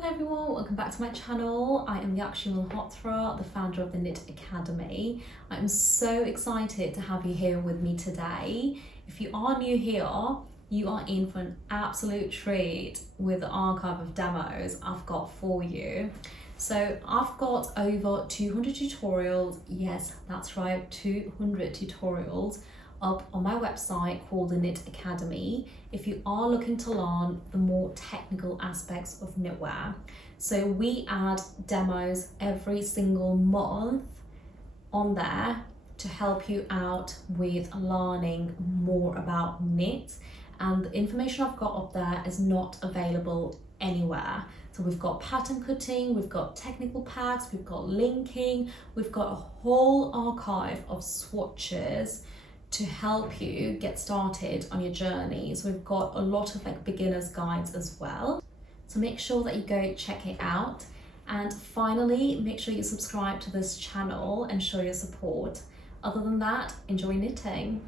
Hello everyone, welcome back to my channel. I am Yakshi Malhotra, the founder of the Knit Academy. I'm so excited to have you here with me today. If you are new here, you are in for an absolute treat with the archive of demos I've got for you. So I've got over 200 tutorials, yes, that's right, 200 tutorials up on my website called the Knit Academy if you are looking to learn the more technical aspects of knitwear. So we add demos every single month on there to help you out with learning more about knit, and the information I've got up there is not available anywhere. So we've got pattern cutting, we've got technical packs, we've got linking, we've got a whole archive of swatches to help you get started on your journey. So we've got a lot of beginners guides as well. So make sure that you go check it out. And finally, make sure you subscribe to this channel and show your support. Other than that, enjoy knitting.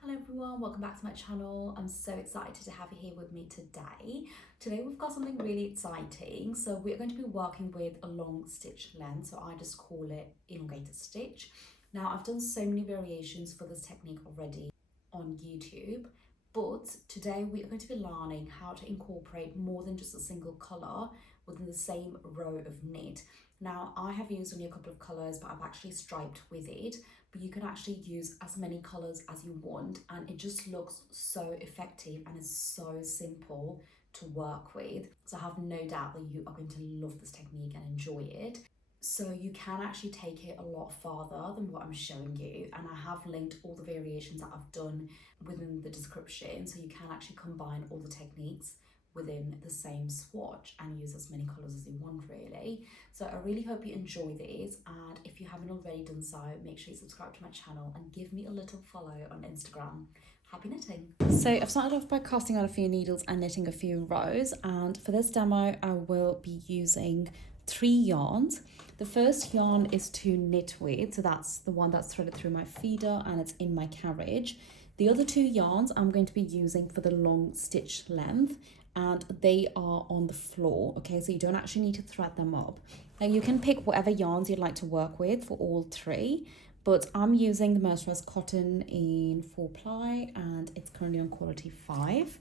Hello everyone, welcome back to my channel. I'm so excited to have you here with me today. Today we've got something really exciting. So we're going to be working with a long stitch length. So I just call it elongated stitch. Now, I've done so many variations for this technique already on YouTube, but today we are going to be learning how to incorporate more than just a single colour within the same row of knit. Now, I have used only a couple of colours, but I've actually striped with it, but you can actually use as many colours as you want, and it just looks so effective and is so simple to work with. So I have no doubt that you are going to love this technique and enjoy it. So you can actually take it a lot farther than what I'm showing you, and I have linked all the variations that I've done within the description, so you can actually combine all the techniques within the same swatch and use as many colours as you want really. So I really hope you enjoy this, and if you haven't already done so, make sure you subscribe to my channel and give me a little follow on Instagram. Happy knitting! So I've started off by casting out a few needles and knitting a few rows, and for this demo I will be using 3 yarns. The first yarn is to knit with, so that's the one that's threaded through my feeder and it's in my carriage. The other 2 yarns I'm going to be using for the long stitch length, and they are on the floor, okay, so you don't actually need to thread them up. Now you can pick whatever yarns you'd like to work with for all 3, but I'm using the mercerized cotton in 4-ply and it's currently on quality 5.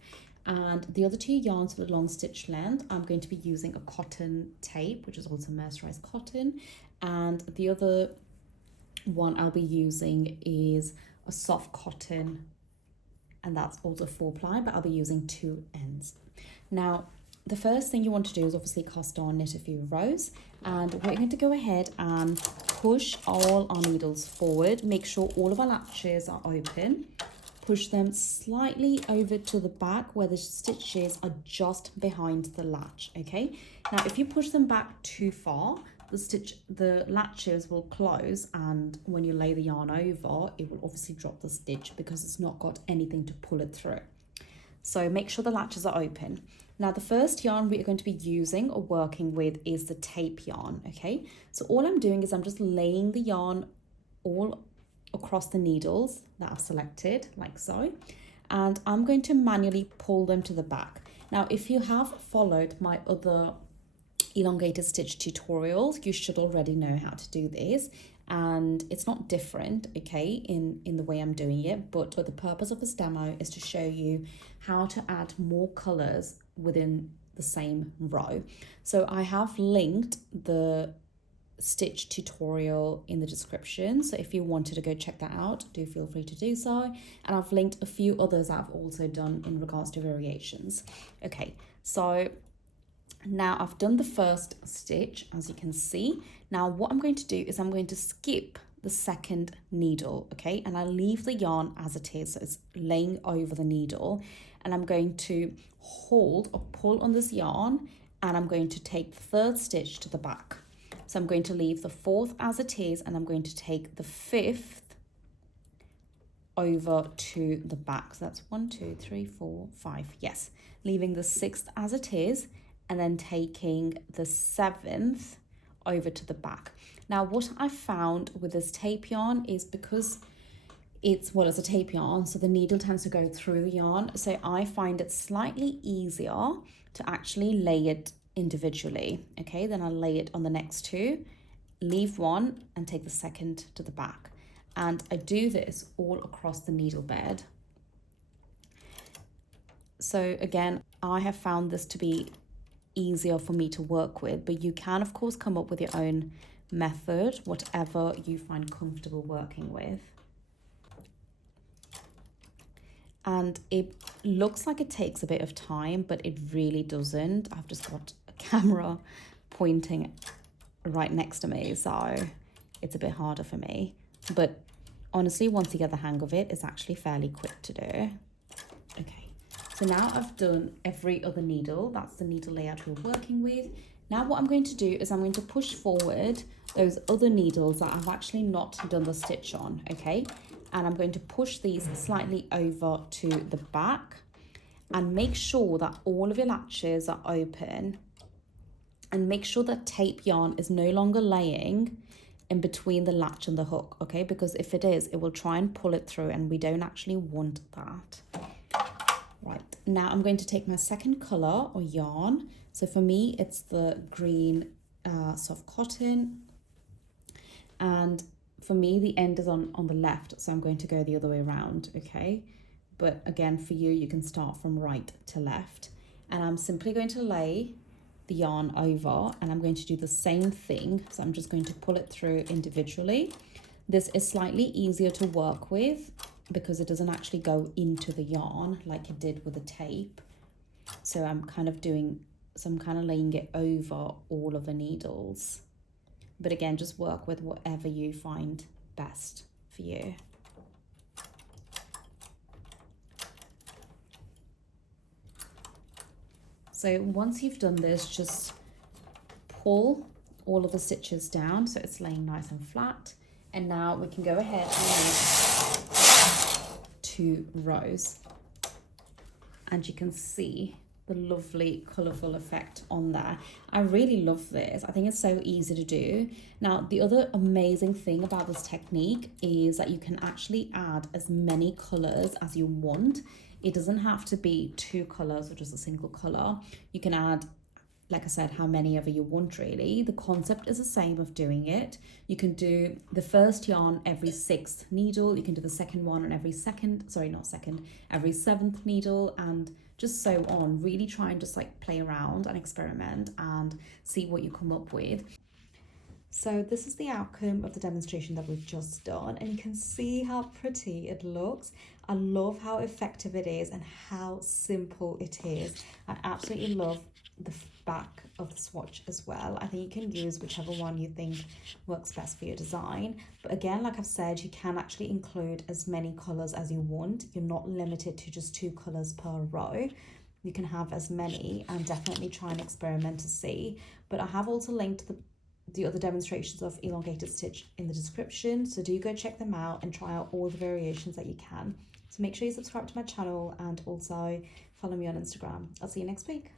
And the other 2 yarns for the long stitch length, I'm going to be using a cotton tape, which is also mercerized cotton. And the other one I'll be using is a soft cotton, and that's also 4-ply, but I'll be using 2 ends. Now, the first thing you want to do is obviously cast on, knit a few rows, and we're going to go ahead and push all our needles forward. Make sure all of our latches are open. Push them slightly over to the back where the stitches are just behind the latch, okay? Now, if you push them back too far, the latches will close, and when you lay the yarn over, it will obviously drop the stitch because it's not got anything to pull it through. So make sure the latches are open. Now, the first yarn we are going to be using or working with is the tape yarn, okay? So all I'm doing is I'm just laying the yarn all across the needles that I've selected, like so, and I'm going to manually pull them to the back. Now, if you have followed my other elongated stitch tutorials, you should already know how to do this, and it's not different, okay, in the way I'm doing it, but the purpose of this demo is to show you how to add more colors within the same row. So I have linked the stitch tutorial in the description, so if you wanted to go check that out, do feel free to do so, and I've linked a few others I've also done in regards to variations. Okay, so now I've done the first stitch, as you can see. Now what I'm going to do is I'm going to skip the second needle, okay, and I leave the yarn as it is, so it's laying over the needle, and I'm going to hold or pull on this yarn, and I'm going to take the third stitch to the back. So I'm going to leave the 4th as it is, and I'm going to take the 5th over to the back. So that's 1, 2, 3, 4, 5. Yes, leaving the 6th as it is, and then taking the 7th over to the back. Now, what I found with this tape yarn is because it's a tape yarn, so the needle tends to go through the yarn. So I find it slightly easier to actually lay it individually. Okay, then I'll lay it on the next two, leave one and take the second to the back. And I do this all across the needle bed. So again, I have found this to be easier for me to work with, but you can of course come up with your own method, whatever you find comfortable working with. And it looks like it takes a bit of time, but it really doesn't. I've just got a camera pointing right next to me, so it's a bit harder for me. But honestly, once you get the hang of it, it's actually fairly quick to do. Okay, so now I've done every other needle. That's the needle layout we're working with. Now what I'm going to do is I'm going to push forward those other needles that I've actually not done the stitch on, okay? And I'm going to push these slightly over to the back and make sure that all of your latches are open, and make sure that tape yarn is no longer laying in between the latch and the hook, okay? Because if it is, it will try and pull it through and we don't actually want that. Right, now I'm going to take my second color or yarn. So for me, it's the green soft cotton, and for me, the end is on the left, so I'm going to go the other way around, okay? But again, for you, you can start from right to left. And I'm simply going to lay the yarn over, and I'm going to do the same thing. So I'm just going to pull it through individually. This is slightly easier to work with because it doesn't actually go into the yarn like it did with the tape. So I'm kind of laying it over all of the needles. But again, just work with whatever you find best for you. So once you've done this, just pull all of the stitches down so it's laying nice and flat. And now we can go ahead and make 2 rows. And you can see the lovely colourful effect on there. I really love this. I think it's so easy to do. Now, the other amazing thing about this technique is that you can actually add as many colours as you want. It doesn't have to be 2 colours or just a single colour. You can add, like I said, how many ever you want really. The concept is the same of doing it. You can do the first yarn every 6th needle. You can do the second one on every every 7th needle, and just so on. Really try and just like play around and experiment and see what you come up with. So this is the outcome of the demonstration that we've just done, and you can see how pretty it looks. I love how effective it is and how simple it is. I absolutely love the back of the swatch as well. I think you can use whichever one you think works best for your design. But again, like I've said, you can actually include as many colours as you want. You're not limited to just 2 colours per row. You can have as many, and definitely try and experiment to see. But I have also linked the other demonstrations of elongated stitch in the description, so do go check them out and try out all the variations that you can. So make sure you subscribe to my channel and also follow me on Instagram. I'll see you next week.